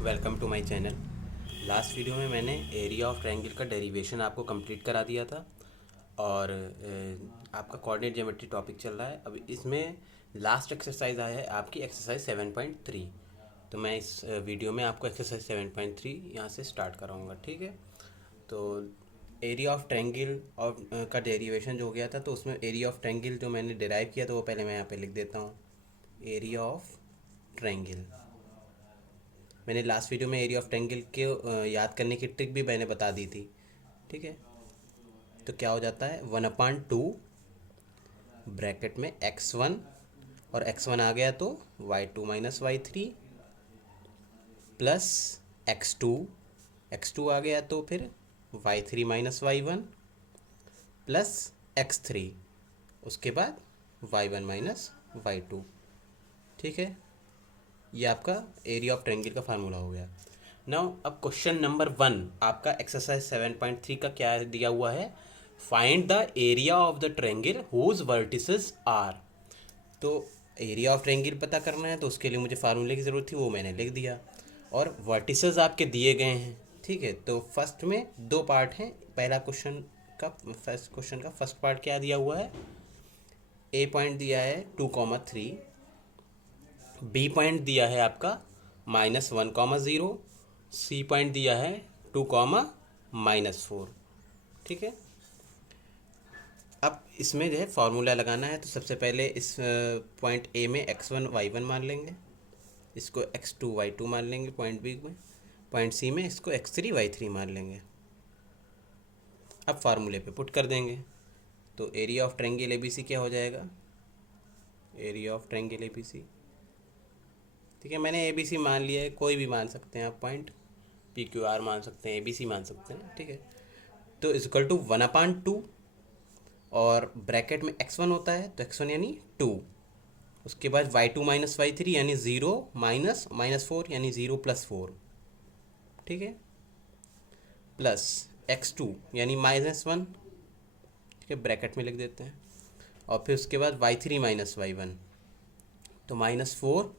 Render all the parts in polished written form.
Welcome to my channel. Last video में मैंने area of triangle का डेरिवेशन आपको कंप्लीट करा दिया था और आपका कोऑर्डिनेट ज्योमेट्री टॉपिक चल रहा है। अब इसमें लास्ट एक्सरसाइज आया है आपकी एक्सरसाइज 7.3। तो मैं इस वीडियो में आपको एक्सरसाइज 7.3 यहाँ से स्टार्ट कराऊंगा, ठीक है। तो एरिया ऑफ ट्रायंगल और का डेरिवेशन जो हो गया था, तो उसमें एरिया ऑफ ट्रायंगल जो मैंने डिराइव किया तो वो पहले मैं यहाँ पे लिख देता हूँ। एरिया ऑफ ट्रायंगल, मैंने लास्ट वीडियो में एरिया ऑफ ट्रायंगल के याद करने की ट्रिक भी मैंने बता दी थी, ठीक है। तो क्या हो जाता है 1/2 ब्रैकेट में x1, और x1 आ गया तो y2 minus y3 plus x2, x2 आ गया तो फिर y3 minus y1 plus x3, उसके बाद y1 माइनस y2, ठीक है। ये आपका एरिया ऑफ ट्रायंगल का फार्मूला हो गया। नाउ अब क्वेश्चन नंबर 1 आपका एक्सरसाइज 7.3 का क्या दिया हुआ है, find the area of the triangle whose vertices are. तो एरिया ऑफ ट्रायंगल पता करना है तो उसके लिए मुझे फार्मूले की ज़रूरत थी, वो मैंने लिख दिया। और वर्टिसेस आपके दिए गए हैं, ठीक है। तो फर्स्ट में दो पार्ट हैं। पहला क्वेश्चन का फर्स्ट पार्ट क्या दिया हुआ है, ए पॉइंट दिया है 2,3, बी पॉइंट दिया है आपका -1,0, सी पॉइंट दिया है 2,-4, ठीक है। अब इसमें जो है फार्मूला लगाना है, तो सबसे पहले इस पॉइंट ए में x1 y1 मान लेंगे, इसको x2 y2 मान लेंगे पॉइंट बी में, पॉइंट सी में इसको x3 y3 मान लेंगे। अब फार्मूले पे पुट कर देंगे तो एरिया ऑफ ट्रायंगल ABC क्या हो जाएगा, एरिया ऑफ ट्रायंगल ABC, ठीक है। मैंने ABC मान लिया है, कोई भी मान सकते हैं आप पॉइंट, PQR मान सकते हैं, ABC मान सकते हैं, ठीक है। तो इक्वल टू 1/2, और ब्रैकेट में x1 होता है तो x1 यानी 2, उसके बाद y2 माइनस y3 यानी 0 माइनस -4 यानी 0 + 4, ठीक है, प्लस x2 यानी -1, ठीक है, ब्रैकेट में लिख देते हैं। और फिर उसके बाद y3 माइनस y1, तो -4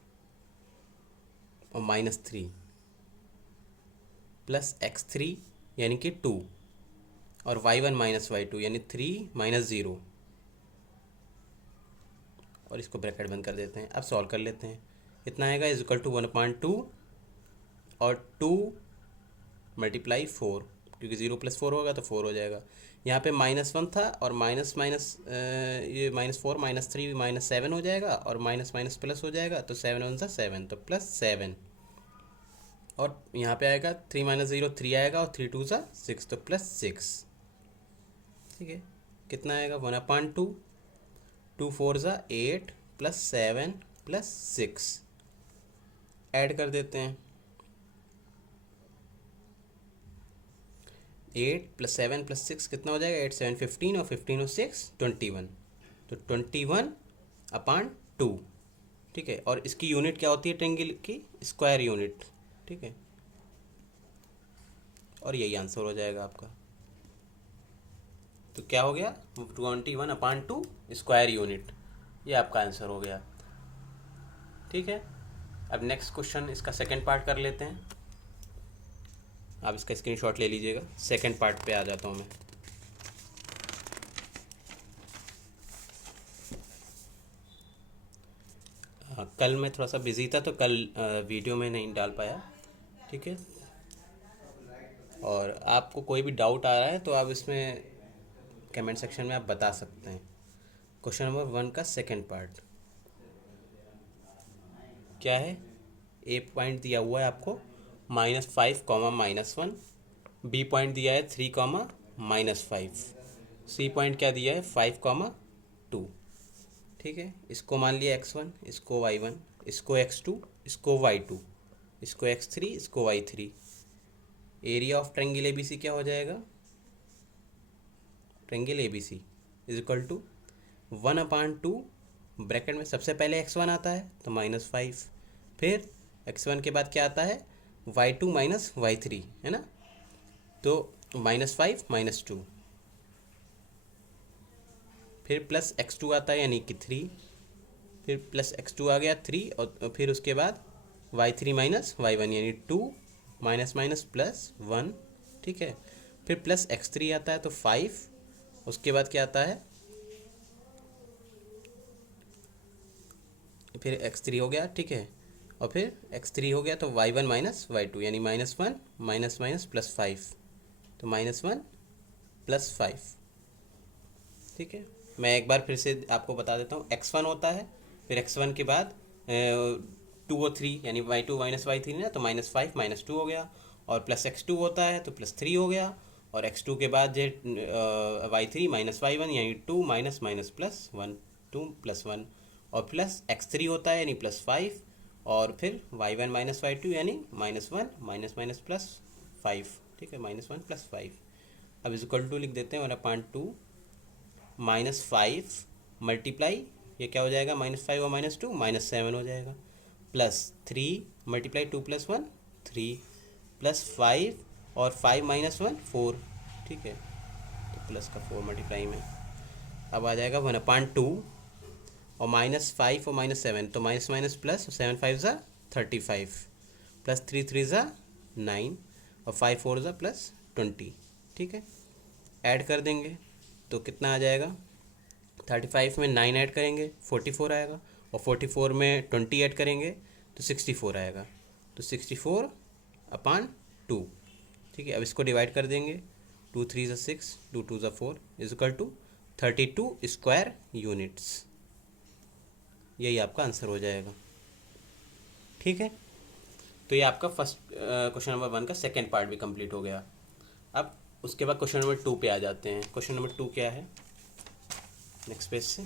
और -3 प्लस x3 यानी कि 2, और y1 माइनस y2 यानी 3 माइनस 0, और इसको ब्रैकेट बंद कर देते हैं। अब सॉल्व कर लेते हैं, इतना आएगा इक्वल टू 1/2 और 2 × 4, क्योंकि 0 + 4 होगा तो 4 हो जाएगा। यहाँ पे -1 था और माइनस माइनस ये -4 -3 -7 हो जाएगा, और माइनस माइनस प्लस हो जाएगा, तो 7 × 1 = 7, तो +7, और यहाँ पे आएगा 3 - 0 3 आएगा, और 3 × 2 = 6, तो +6, ठीक है। कितना आएगा 1/2, 2 × 4 = 8 + 7 + 6, ऐड कर देते हैं। 8 + 7 + 6 कितना हो जाएगा, 8 × 7 = 15, और 15 और 6 21, तो 21/2, ठीक है। और इसकी यूनिट क्या होती है ट्रायंगल की, स्क्वायर यूनिट, ठीक है। और यही आंसर हो जाएगा आपका। तो क्या हो गया 21/2 स्क्वायर यूनिट, ये आपका आंसर हो गया, ठीक है। अब नेक्स्ट क्वेश्चन, इसका सेकंड पार्ट कर लेते हैं। आप इसका स्क्रीनशॉट ले लीजिएगा। सेकंड पार्ट पे आ जाता हूँ मैं। कल मैं थोड़ा सा बिज़ी था तो कल वीडियो में नहीं डाल पाया, ठीक है। और आपको कोई भी डाउट आ रहा है तो आप इसमें कमेंट सेक्शन में आप बता सकते हैं। क्वेश्चन नंबर 1 का सेकंड पार्ट क्या है, ए पॉइंट दिया हुआ है आपको -5, -1, बी पॉइंट दिया है 3, -5, सी पॉइंट क्या दिया है 5, 2, ठीक है। इसको मान लिया x1, इसको y1, इसको x2, इसको y2, इसको x3, इसको y3। Area of triangle ABC क्या हो जाएगा, triangle ABC is equal to 1/2, bracket में सबसे पहले x1 आता है तो -5, फिर x1 के बाद क्या आता है y2 माइनस y3, है ना, तो -5 -2, फिर प्लस x2 आता है यानी कि 3, फिर प्लस x2 आ गया 3, और फिर उसके बाद y3 माइनस y1 यानी 2 माइनस माइनस प्लस 1, ठीक है। फिर प्लस x3 आता है तो 5, उसके बाद क्या आता है, फिर x3 हो गया, ठीक है। और फिर x3 हो गया तो y1 माइनस y2 यानी -1 माइनस माइनस प्लस 5, तो -1 प्लस 5, ठीक है। मैं एक बार फिर से आपको बता देता हूँ, x1 होता है, फिर x1 के बाद 2 और 3 यानी y2 माइनस y3 ना, तो -5 -2 हो गया, और प्लस x2 होता है तो +3 हो गया, और x2 के बाद जो y3 माइनस y1 यानी 2 माइनस माइनस प्लस 1, 2 प्लस 1, और प्लस x3 होता है यानी +5, और फिर y1 माइनस y2 यानी -1 माइनस माइनस प्लस 5, ठीक है, -1 प्लस 5। अब इक्वल टू लिख देते हैं 1/2 -5 मल्टीप्लाई, ये क्या हो जाएगा, -5 और -2 -7 हो जाएगा, +3 मल्टीप्लाई 2 + 1 3, +5 और 5 - 1 4, ठीक है, तो प्लस का 4 मल्टीप्लाई में अब आ जाएगा 1/2, और -5 और -7 तो माइनस माइनस प्लस, 7 5 ज़ा 35, +3 3 ज़ा 9, और 5 4 ज़ा +20, ठीक है। ऐड कर देंगे तो कितना आ जाएगा, 35 में 9 ऐड करेंगे 44 आएगा, और 44 में 20 ऐड करेंगे तो 64 आएगा, तो 64/2, ठीक है। अब इसको डिवाइड कर देंगे, 2 3 ज़ा 6, 2 2 ज़ा 4 इक्वल टू 32 स्क्वायर यूनिट्स, यही आपका आंसर हो जाएगा, ठीक है। तो ये आपका फर्स्ट क्वेश्चन नंबर 1 का सेकेंड पार्ट भी कंप्लीट हो गया। अब उसके बाद क्वेश्चन नंबर 2 पे आ जाते हैं। क्वेश्चन नंबर 2 क्या है, नेक्स्ट पेज से,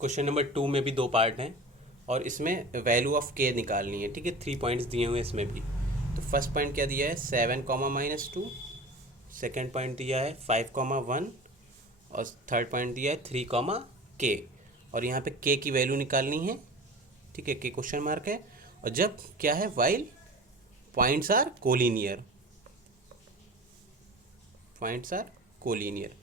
क्वेश्चन नंबर 2 में भी 2 पार्ट हैं, और इसमें वैल्यू ऑफ के निकालनी है, ठीक है। 3 पॉइंट्स दिए हुए हैं इसमें भी। तो फर्स्ट पॉइंट क्या दिया है, 7, -2, सेकेंड पॉइंट दिया है 5, 1, और थर्ड पॉइंट दिया है 3, k, और यहाँ पे k की वैल्यू निकालनी है, ठीक है, k क्वेश्चन मार्क है। और जब क्या है, while points are collinear, points are collinear,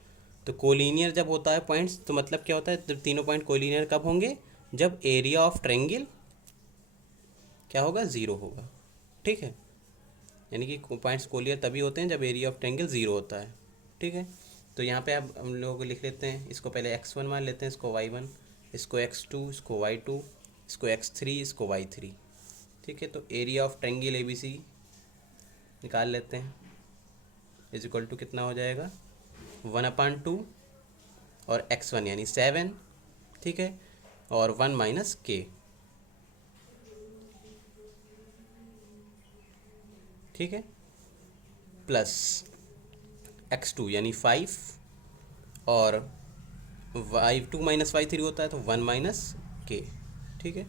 तो कोलिनियर जब होता है पॉइंट्स, तो मतलब क्या होता है, जब तीनों पॉइंट कोलिनियर कब होंगे, जब एरिया ऑफ ट्रायंगल क्या होगा, 0 होगा, ठीक है। यानी कि पॉइंट्स कोलिनियर तभी होते हैं जब एरिया ऑफ ट्रायंगल 0 होता है, ठीक है। तो यहाँ पे अब हम लोग लिख लेते हैं, इसको पहले x1 मान लेते हैं, इसको y1, इसको x2, इसको y2, इसको x3, इसको y3, ठीक है। तो एरिया ऑफ ट्रायंगल ABC निकाल लेते हैं, इज इक्वल टू कितना हो जाएगा, 1/2 और x1 यानी 7, ठीक है, और 1 माइनस k, ठीक है, प्लस x2 यानी 5, और y2 माइनस y3 होता है तो 1 माइनस k, ठीक है,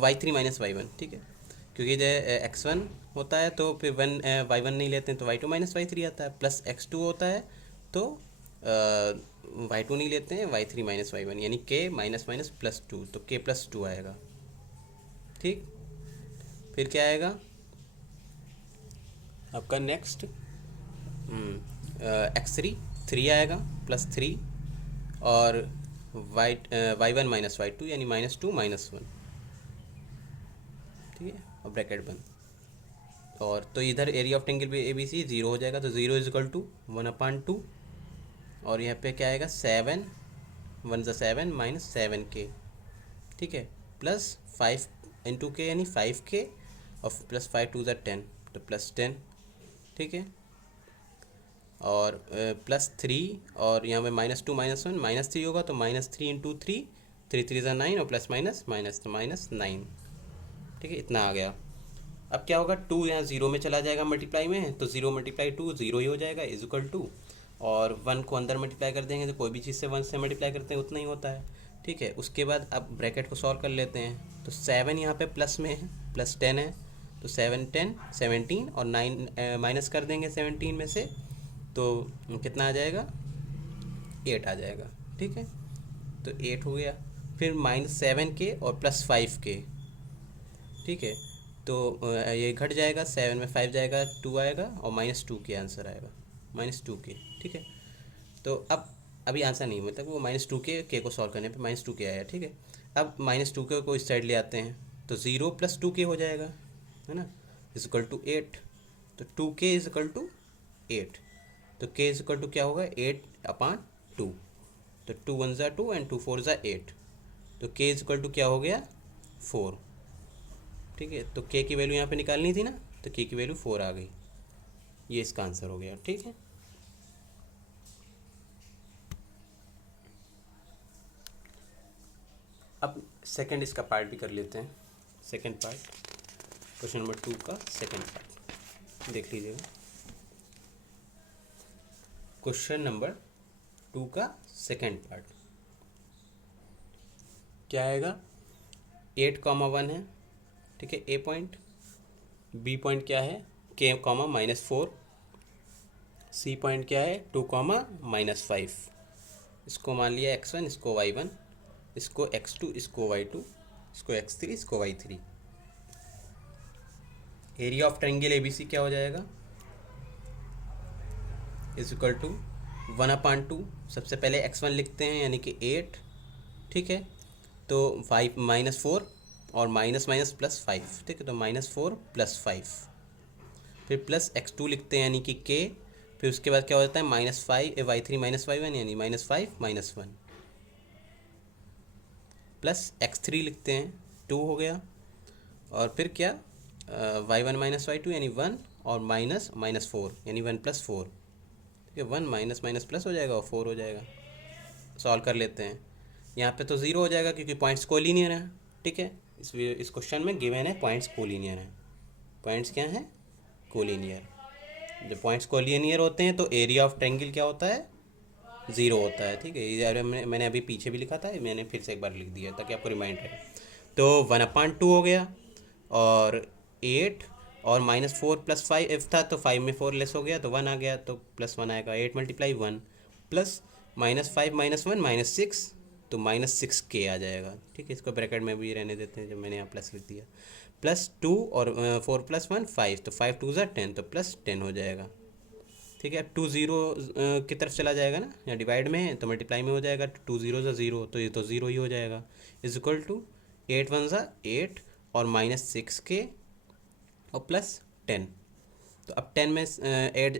y3 माइनस y1, ठीक है, क्योंकि जो x1 होता है तो फिर y1 नहीं लेते हैं तो y2 माइनस y3 आता है, प्लस x2 होता है तो y2 नहीं लेते हैं, y3 माइनस y1 यानी k माइनस माइनस +2, तो k +2 आएगा, ठीक। फिर क्या आएगा आपका नेक्स्ट, x3 3 आएगा, +3, और y1 माइनस y2 यानी -2 -1, ठीक है, और ब्रैकेट बंद, और तो इधर एरिया ऑफ ट्रायंगल भी ABC 0 हो जाएगा, तो 0 इज इक्वल टू 1/2, और यहाँ पे क्या आएगा, 7 1 ज़ा 7 माइनस 7k, ठीक है, प्लस 5 इंटू के यानी 5k, और प्लस 5 2 ज़ा 10 तो +10, ठीक है, और +3, और यहाँ पे -2 -1 -3 होगा तो -3 इंटू 3 3 3 ज़ा 9, और प्लस माइनस माइनस तो -9, ठीक है, इतना आ गया। अब क्या होगा, 2 यहाँ 0 में चला जाएगा मल्टीप्लाई में, तो 0 × 2 0 ही हो जाएगा, इज इक्वल टू, और 1 को अंदर मल्टीप्लाई कर देंगे तो कोई भी चीज़ से 1 से मल्टीप्लाई करते हैं उतना ही होता है, ठीक है। उसके बाद अब ब्रैकेट को सॉल्व कर लेते हैं, तो 7 यहाँ पे प्लस में है, +10 है, तो 7 10 17, और 9 माइनस कर देंगे 17 में से, तो कितना आ जाएगा, 8 आ जाएगा, ठीक है, तो 8 हो गया। फिर -7k और +5k, ठीक है, तो ये घट जाएगा, 7 में 5 जाएगा 2 आएगा, और -2k आंसर आएगा, -2k, ठीक है। तो अब अभी आंसर नहीं, मतलब वो -2k को सॉल्व करने पे -2k आया, ठीक है। अब -2k को इस साइड ले आते हैं तो 0 + 2k हो जाएगा, है ना, = 8। तो 2k = 8, तो k क्या होगा, 8/2। तो 2 1 ज़ा 2 एंड 2 4 ज़ा 8, तो k क्या हो गया, 4, ठीक है। तो k की वैल्यू यहाँ पे निकालनी थी ना, तो k की वैल्यू 4 आ गई, ये इसका आंसर हो गया, ठीक है। अब सेकंड इसका पार्ट भी कर लेते हैं। सेकंड पार्ट, क्वेश्चन नंबर 2 का सेकंड पार्ट देख लीजिएगा। क्वेश्चन नंबर 2 का सेकंड पार्ट क्या आएगा, 8,1 है, ठीक है, ए पॉइंट। बी पॉइंट क्या है, k, -4। सी पॉइंट क्या है, 2, -5। इसको मान लिया x1, इसको y1, इसको x2, इसको y2, इसको x3, इसको y3। Area of triangle ABC क्या हो जाएगा, = 1/2। सबसे पहले x1 लिखते हैं, यानी कि 8, ठीक है। तो 5 -4 और माइनस माइनस +5, ठीक है, तो -4 +5, फिर प्लस x2 लिखते हैं, यानी कि k। फिर उसके बाद क्या हो जाता है, -5 y3 -y1, यानी -5 -1, प्लस x3 लिखते हैं, 2 हो गया। और फिर क्या, y1 -y2 यानी 1, और -4 यानी 1 + 4, ठीक है। 1 माइनस माइनस प्लस हो जाएगा और 4 हो जाएगा। सॉल्व कर लेते हैं, यहाँ पे तो 0 हो जाएगा क्योंकि पॉइंट्स कोलिनियर हैं, ठीक है। इस क्वेश्चन में गिवन है पॉइंट्स कोलिनियर हैं। पॉइंट्स क्या हैं, कोलिनियर। जब पॉइंट्स कोलिनियर होते हैं तो एरिया ऑफ ट्रायंगल क्या होता है, 0 होता है, ठीक है। ये मैंने अभी पीछे भी लिखा था, मैंने फिर से एक बार लिख दिया ताकि आपको रिमाइंड रहे। तो 1/2 हो गया, और 8 और -4 + 5 था, तो 5 में 4 लेस हो गया तो 1 आ गया, तो +1 आएगा। 8 × 1 प्लस -5 -1 -6, तो -6k आ जाएगा, ठीक है। इसको ब्रैकेट में भी रहने देते हैं, जब मैंने यहाँ प्लस लिख दिया। +2 और 4 + 1 5, तो 5 2 ज़ा 10, तो +10 हो जाएगा, ठीक है। अब 2 0 की तरफ चला जाएगा ना, या डिवाइड में है तो मल्टीप्लाई में हो जाएगा, 2 0 ज़ा 0, तो ये तो 0 ही हो जाएगा, = 8 1 ज़ा 8 और -6k और +10। तो अब 10 में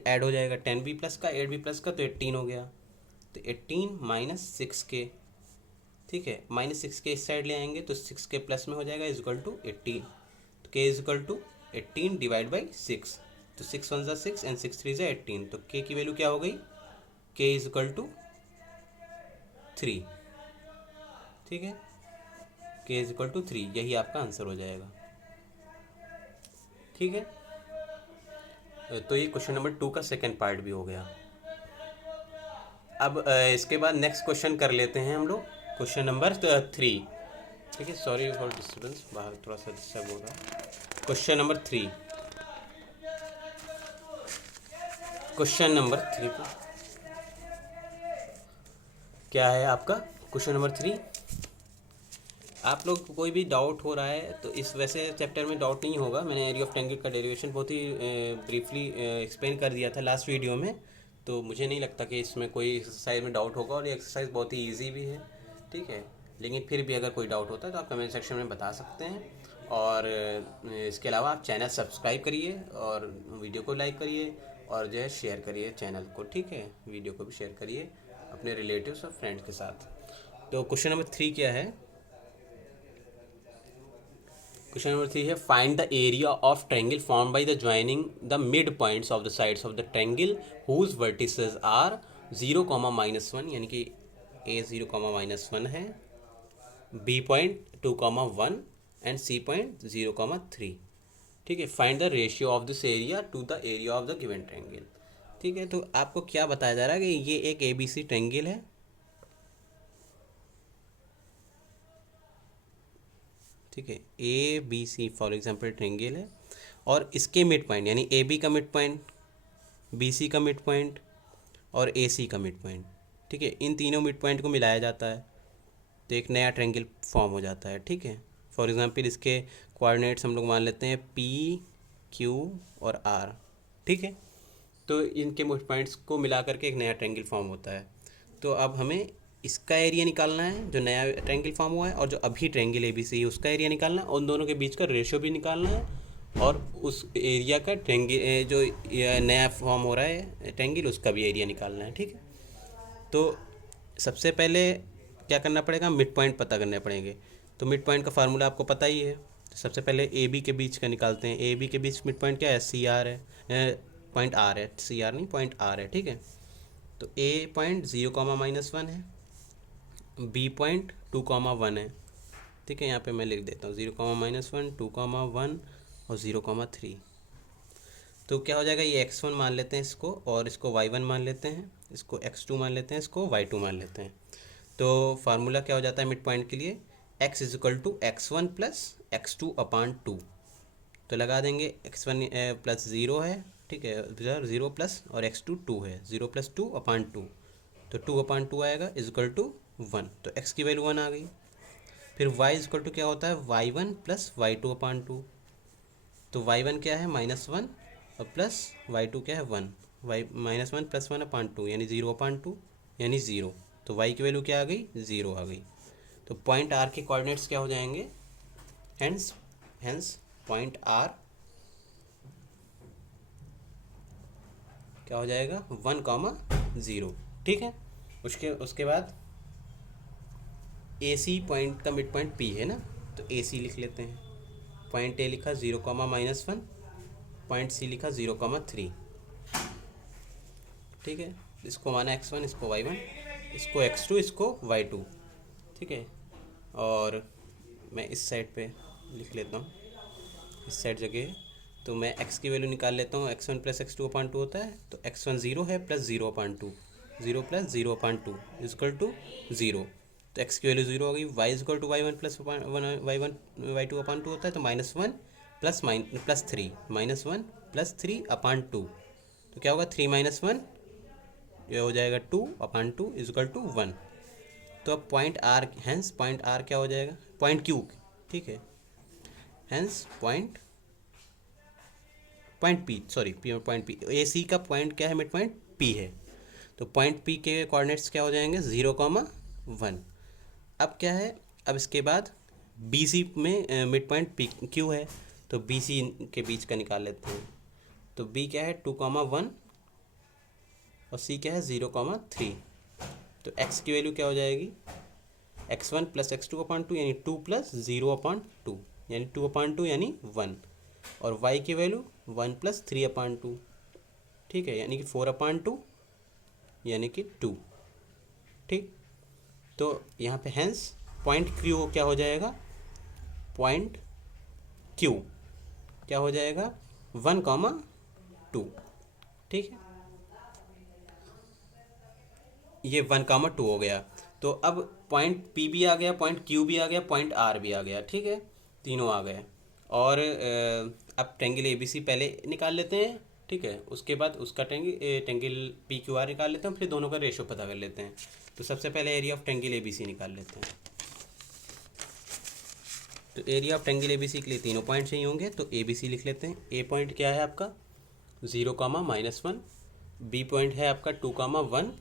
ऐड हो जाएगा, 10 भी प्लस का 8 भी प्लस का, तो 18 हो गया। तो 18 - 6k, ठीक है, -6k इस साइड ले आएंगे तो 6k प्लस में हो जाएगा, = 18। तो k = 18 / 6, तो 6 1 ज़ा 6 एंड 6 3 ज़ा 18, तो k की वैल्यू क्या हो गई, k = 3, ठीक है। k = 3, यही आपका आंसर हो जाएगा, ठीक है। तो ये क्वेश्चन नंबर 2 का सेकंड पार्ट भी हो गया। अब इसके बाद नेक्स्ट क्वेश्चन कर लेते हैं हम लोग, क्वेश्चन नंबर 3, ठीक है। सॉरी फॉर डिस्टर्बेंस, बाहर थोड़ा सा डिस्टर्ब हो रहा है। क्वेश्चन नंबर 3, क्वेश्चन नंबर 3 क्या है आपका, क्वेश्चन नंबर 3। आप लोग को कोई भी डाउट हो रहा है तो इस वैसे चैप्टर में डाउट नहीं होगा, मैंने एरिया ऑफ ट्रायंगल का डेरिवेशन बहुत ही ब्रीफली एक्सप्लेन कर दिया था लास्ट वीडियो में, तो मुझे नहीं लगता कि इसमें कोई एक्सरसाइज में डाउट होगा, और ये एक्सरसाइज बहुत ही ईजी भी है, ठीक है। लेकिन फिर भी अगर कोई डाउट होता है तो आप कमेंट सेक्शन में बता सकते हैं, और इसके अलावा आप चैनल सब्सक्राइब करिए और वीडियो को लाइक करिए, और जो है शेयर करिए चैनल को, ठीक है। वीडियो को भी शेयर करिए अपने रिलेटिव्स और फ्रेंड्स के साथ। तो क्वेश्चन नंबर 3 क्या है, क्वेश्चन नंबर 3 है, find the area of triangle form by the joining the mid points of the sides of the triangle whose vertices are 0, -1, यानी कि a 0, -1 है, b point 2, 1 and c point 0, 3, ठीक है। Find the ratio of this area to the area of the given triangle, ठीक है। तो आपको क्या बताया जा रहा है कि ये एक ABC ट्रायंगल है, ठीक है। ABC फॉर एग्जांपल ट्रायंगल है, और इसके मिड पॉइंट यानी AB का मिड पॉइंट, BC का मिड पॉइंट और AC का मिड पॉइंट, ठीक है, इन तीनों मिड पॉइंट को मिलाया जाता है तो एक नया ट्रायंगल फॉर्म हो जाता है, ठीक है। फॉर एग्जांपल इसके कोऑर्डिनेट्स हम लोग मान लेते हैं P, Q और R, ठीक है। तो इनके मिड पॉइंट्स को मिला करके एक नया ट्रायंगल फॉर्म होता है। तो अब हमें इसका एरिया निकालना है जो नया ट्रायंगल फॉर्म हुआ है, और जो अभी ट्रायंगल ABC है उसका एरिया निकालना है, और उन दोनों के बीच का रेशियो भी निकालना है, और उस एरिया का ट्रायंगल जो नया फॉर्म हो रहा है ट्रायंगल उसका भी एरिया निकालना है। ठीक है, तो सबसे पहले क्या करना पड़ेगा, मिड पॉइंट पता करने पड़ेंगे। तो मिड पॉइंट का फार्मूला आपको पता ही है। तो सबसे पहले AB के बीच का निकालते हैं। AB के बीच मिड पॉइंट क्या है, CR है, पॉइंट R है, CR नहीं पॉइंट R है। ठीक है, तो A पॉइंट 0,-1 है, B पॉइंट 2,1 है। ठीक है, यहाँ पे मैं लिख देता हूँ 0,-1, 2,1 और 0,3। तो क्या हो जाएगा, ये x1 मान लेते हैं इसको, और इसको y1 मान लेते हैं, इसको x2 मान लेते हैं, इसको y2 मान लेते हैं। तो फार्मूला क्या हो जाता है मिड पॉइंट के लिए, x is equal to x1 plus x2/2। तो लगा देंगे x1 प्लस 0 है, ठीक है, इधर 0 प्लस, और x2 2 है, 0 प्लस 2/2, तो 2/2 आएगा इज इक्वल टू 1। तो x की वैल्यू 1 आ गई। फिर y इज इक्वल टू क्या होता है, y1 प्लस y2/2। तो y1 क्या है -1, और प्लस y2 क्या है 1, -1 प्लस 1/2 यानी 0/2 यानी 0। तो y की वैल्यू क्या आ गई, 0 आ गई। तो पॉइंट R के कोऑर्डिनेट्स क्या हो जाएंगे, हेंस पॉइंट R क्या हो जाएगा, 1,0। ठीक है, उसके बाद AC पॉइंट का मिड पॉइंट P है ना, तो AC लिख लेते हैं। पॉइंट A लिखा 0,-1, पॉइंट C लिखा 0,3। ठीक है, इसको माना x1, इसको y1, इसको x2, इसको y2। ठीक है, और मैं इस साइड पे लिख लेता हूँ, इस साइड जगह। तो मैं x की वैल्यू निकाल लेता हूँ, x1 प्लस x2/2 होता है, तो x1 0 है प्लस 0/2, 0 प्लस 0/2 इजकल टू 0। तो x की वैल्यू 0 हो गई। y is equal to y1 plus y2/2 होता है, तो -1 प्लस 3, -1 प्लस 3/2, तो क्या होगा 3 - 1, ये हो जाएगा 2/2 इजकल टू 1। तो अब point R, hence point R क्या हो जाएगा, पॉइंट Q। ठीक है, hence point P, sorry point P, AC का पॉइंट क्या है, मिड पॉइंट P है। तो पॉइंट P के कोऑर्डिनेट्स क्या हो जाएंगे, 0,1। अब क्या है, अब इसके बाद BC में मिड पॉइंट Q है, तो BC के बीच का निकाल लेते हैं। तो B क्या है 2,1, और C क्या है 0,3। तो x की वैल्यू क्या हो जाएगी, x1 प्लस x2/2 यानी 2 प्लस 0/2 यानी 2/2 यानी 1, और y की वैल्यू 1 प्लस 3/2। ठीक है, यानी कि 4/2 यानी कि 2। ठीक, तो यहाँ पे हैंस पॉइंट Q क्या हो जाएगा, पॉइंट Q क्या हो जाएगा 1,2। ठीक है, ये 1,2 हो गया। तो अब पॉइंट P भी आ गया, पॉइंट Q भी आ गया, पॉइंट R भी आ गया। ठीक है, तीनों आ गए। और अब ट्रायंगल ABC पहले निकाल लेते हैं। ठीक है, उसके बाद उसका ट्रायंगल PQR निकाल लेते हैं, फिर दोनों का रेशो पता कर लेते हैं। तो सबसे पहले एरिया ऑफ ट्रायंगल ABC निकाल लेते हैं। तो एरिया ऑफ ट्रायंगल ABC के लिए तीनों पॉइंट चाहिए होंगे, तो ABC लिख लेते हैं। A पॉइंट क्या है आपका 0,-1, B पॉइंट है आपका 2,1,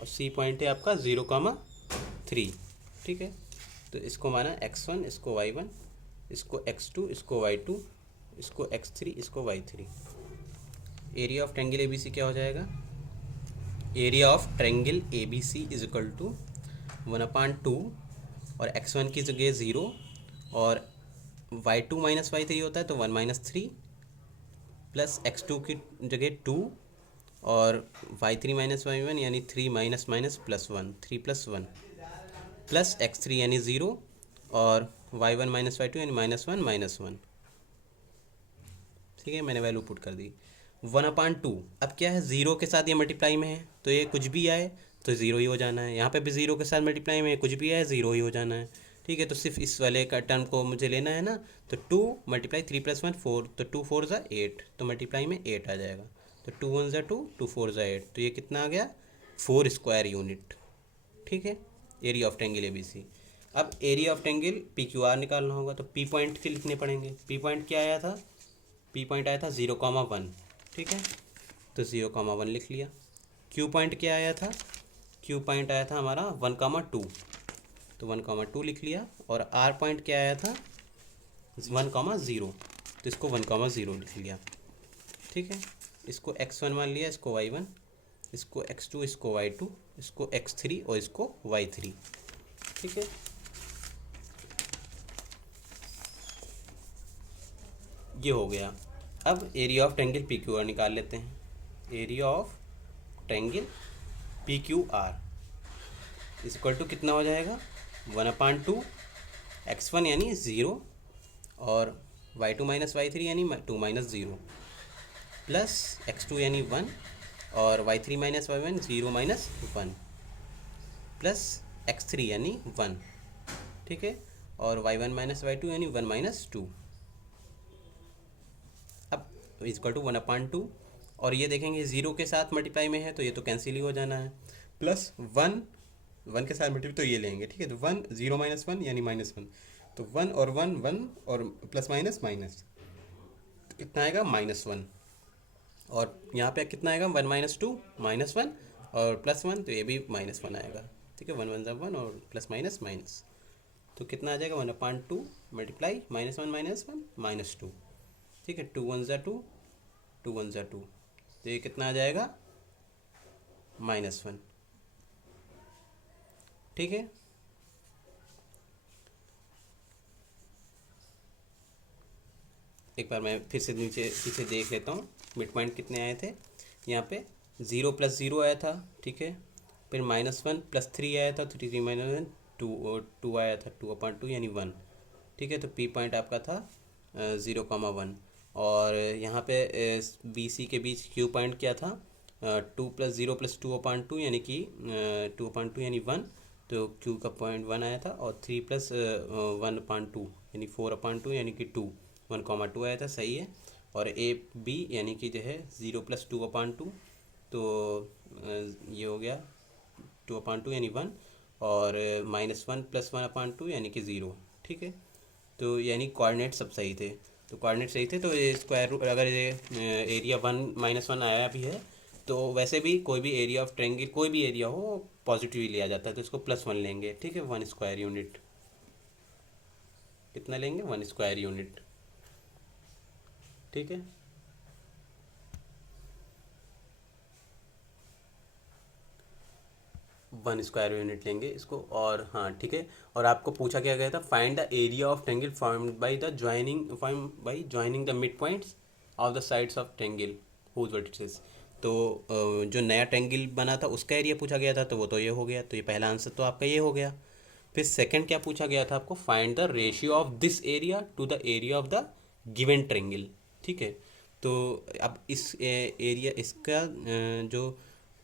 और C पॉइंट है आपका 0,3। ठीक है, तो इसको माना x1, इसको y1, इसको x2, इसको y2, इसको x3, इसको y3। Area of triangle ABC क्या हो जाएगा, area of triangle ABC is equal to 1/2, और x1 की जगह 0, और y2 माइनस y3 होता है तो 1 - 3, प्लस x2 की जगह 2, और y3 माइनस y1 यानी 3 minus minus plus 1, 3 + 1, plus x3 यानी 0, और y1 माइनस y2 यानी -1 -1। ठीक है, मैंने वैल्यू पुट कर दी 1/2। अब क्या है, 0 के साथ ये मल्टीप्लाई में है, तो ये कुछ भी आए तो 0 ही हो जाना है। यहाँ पे भी 0 के साथ मल्टीप्लाई में है, कुछ भी आए 0 ही हो जाना है। ठीक है, तो सिर्फ इस वाले का टर्म को मुझे लेना है ना, तो 2 × 3 + 1 4, तो 2 4 = 8, तो मल्टीप्लाई में 8 आ जाएगा। तो 2 1 = 2, 2 4 = 8, तो ये कितना आ गया 4 स्क्वायर यूनिट। ठीक है, एरिया ऑफ ट्रायंगल ABC। अब एरिया ऑफ ट्रायंगल PQR निकालना होगा, तो P पॉइंट के लिखने पड़ेंगे। P पॉइंट क्या आया था, P पॉइंट आया था 0,1। ठीक है, तो 0,1 लिख लिया। Q पॉइंट क्या आया था, क्यू पॉइंट आया था हमारा 1,2, तो 1,2 लिख लिया। और आर पॉइंट क्या आया था 1,0, तो इसको 1,0 लिख लिया। ठीक है, इसको x1 मान लिया, इसको y1, इसको x2, इसको y2, इसको x3 और इसको y3। ठीक है, ये हो गया। अब area of triangle P Q R निकाल लेते हैं। Area of triangle P Q R is equal to कितना हो जाएगा 1/2 x1 यानी 0 और y2 माइनस y3 यानी 2 माइनस 0 प्लस x2 यानी 1 और y3 minus y1 0 minus 1 plus x3 यानी 1। ठीक है, और y1 माइनस y2 यानी 1 माइनस 2। अब इक्वल टू 1/2 और ये देखेंगे 0 के साथ मल्टीप्लाई में है तो ये तो कैंसिल ही हो जाना है। प्लस 1 के साथ मल्टीप्लाई तो ये लेंगे। ठीक है, तो 1 0 माइनस 1 यानी -1, तो 1 और 1 1 और प्लस माइनस माइनस, तो कितना आएगा -1। और यहाँ पे कितना आएगा 1 माइनस 2 -1 और प्लस 1, तो ये भी -1 आएगा। ठीक है, 1 1 ज़ा 1 और प्लस माइनस माइनस, तो कितना आ जाएगा 1/2 मल्टीप्लाई -1 -2। ठीक है, 2 1 ज़ा 2 2 1 ज़ा 2, तो ये कितना आ जाएगा -1। ठीक है, एक बार मैं फिर से नीचे पीछे देख लेता हूँ मिड पॉइंट कितने आए थे। यहाँ पे 0 + 0 आया था। ठीक है, फिर -1 + 3 आया था, तो 3 - 1 2 और 2 आया था 2/2 यानी 1। ठीक है, तो पी पॉइंट आपका था 0,1। और यहाँ पे बी सी के बीच क्यू पॉइंट क्या था 2 + 0 + 2/2 यानी कि 2/2 यानी 1, तो क्यू का पॉइंट 1 आया था। और 3 + 1/2 यानी 4/2 यानी कि 2 1,2 आया था। सही है। और ए बी यानी कि जो है 0 + 2/2, तो ये हो गया 2/2 यानी 1 और -1 + 1/2 यानी कि 0। ठीक है, तो यानी कोऑर्डिनेट सब सही थे। तो कोऑर्डिनेट सही थे, तो ये स्क्वायर रूट अगर ये एरिया 1 -1 आया भी है तो वैसे भी कोई भी एरिया ऑफ ट्रायंगल कोई भी एरिया हो पॉजिटिव लिया जाता है, तो इसको +1 लेंगे। ठीक है, 1 स्क्वायर यूनिट कितना लेंगे 1 स्क्वायर यूनिट। ठीक है, वन स्क्वायर यूनिट लेंगे इसको। और हाँ ठीक है, और आपको पूछा क्या गया था find the area of triangle formed by joining the mid points of the sides of triangle whose vertices. तो जो नया ट्रायंगल बना था उसका एरिया पूछा गया था, तो वो तो ये हो गया, तो ये पहला आंसर तो आपका ये हो गया। फिर सेकंड क्या पूछा गया था आपको find the ratio of this area to the area of the given triangle. ठीक है, तो अब इस एरिया इसका जो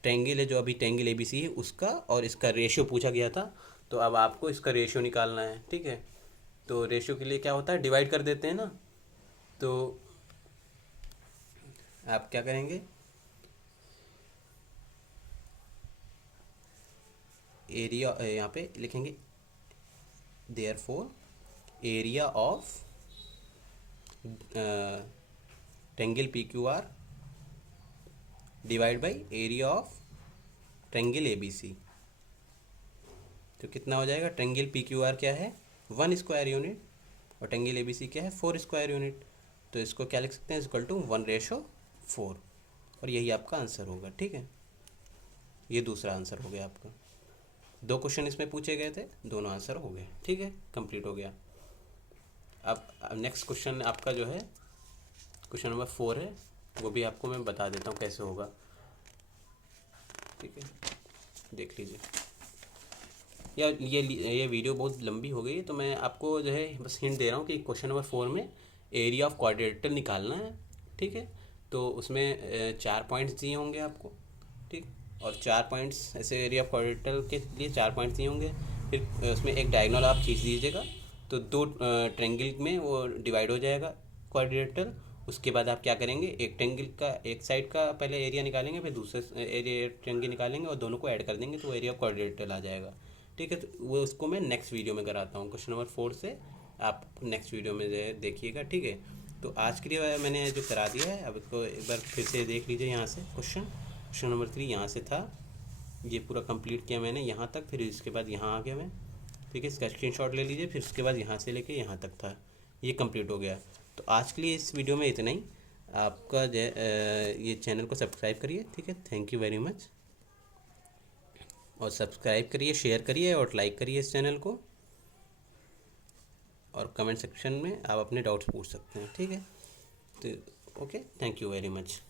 ट्रायंगल है, जो अभी ट्रायंगल ABC है उसका और इसका रेशियो पूछा गया था, तो अब आपको इसका रेशियो निकालना है। ठीक है, तो रेशियो के लिए क्या होता है डिवाइड कर देते हैं ना, तो आप क्या करेंगे एरिया यहाँ पे लिखेंगे therefore area of triangle PQR divide by area of triangle ABC। तो कितना हो जाएगा ट्रायंगल PQR क्या है 1 स्क्वायर यूनिट और ट्रायंगल ABC क्या है 4 स्क्वायर यूनिट, तो इसको क्या लिख सकते हैं इक्वल टू 1:4 और यही आपका आंसर होगा। ठीक है, ये दूसरा आंसर हो गया आपका। 2 क्वेश्चन इसमें पूछे गए थे, दोनों आंसर हो गए। ठीक है, कंप्लीट हो गया। अब नेक्स्ट क्वेश्चन आपका जो है क्वेश्चन नंबर 4 है, वो भी आपको मैं बता देता हूँ कैसे होगा। ठीक है, देख लीजिए। या ये वीडियो बहुत लंबी हो गई, तो मैं आपको जो है बस हिंट दे रहा हूँ कि क्वेश्चन नंबर 4 में एरिया ऑफ क्वाड्रेटर निकालना है। ठीक है, तो उसमें 4 पॉइंट्स दिए होंगे आपको। ठीक, और 4 पॉइंट्स ऐसे एरिया ऑफ क्वाड्रेटर के लिए 4 पॉइंट्स दिए होंगे। फिर उसमें एक डायगोनल आप खींच दीजिएगा, तो 2 ट्रायंगल में वो डिवाइड हो जाएगा क्वाड्रेटर। उसके बाद आप क्या करेंगे एक ट्रायंगल का एक साइड का पहले एरिया निकालेंगे, फिर दूसरे एरिया ट्रायंगल निकालेंगे और दोनों को ऐड कर देंगे, तो एरिया ऑफ क्वाड्रेटर आ जाएगा। ठीक है, तो वो उसको मैं नेक्स्ट वीडियो में कराता हूँ। क्वेश्चन नंबर 4 से आप नेक्स्ट वीडियो में देखिएगा। ठीक है, तो आज के लिए मैंने जो करा दिया है, अब इसको एक बार फिर से देख लीजिए। यहाँ से क्वेश्चन नंबर 3 यहाँ से था ये पूरा कंप्लीट किया मैंने यहाँ तक, फिर इसके बाद यहाँ आ गया मैं। ठीक है, इसका स्क्रीनशॉट ले लीजिए, फिर उसके बाद यहाँ से लेके यहाँ तक था, ये कंप्लीट हो गया। तो आज के लिए इस वीडियो में इतना ही। आपका ये चैनल को सब्सक्राइब करिए। ठीक है, थैंक यू वेरी मच। और सब्सक्राइब करिए, शेयर करिए और लाइक करिए इस चैनल को। और कमेंट सेक्शन में आप अपने डाउट्स पूछ सकते हैं। ठीक है, तो okay, thank you very much.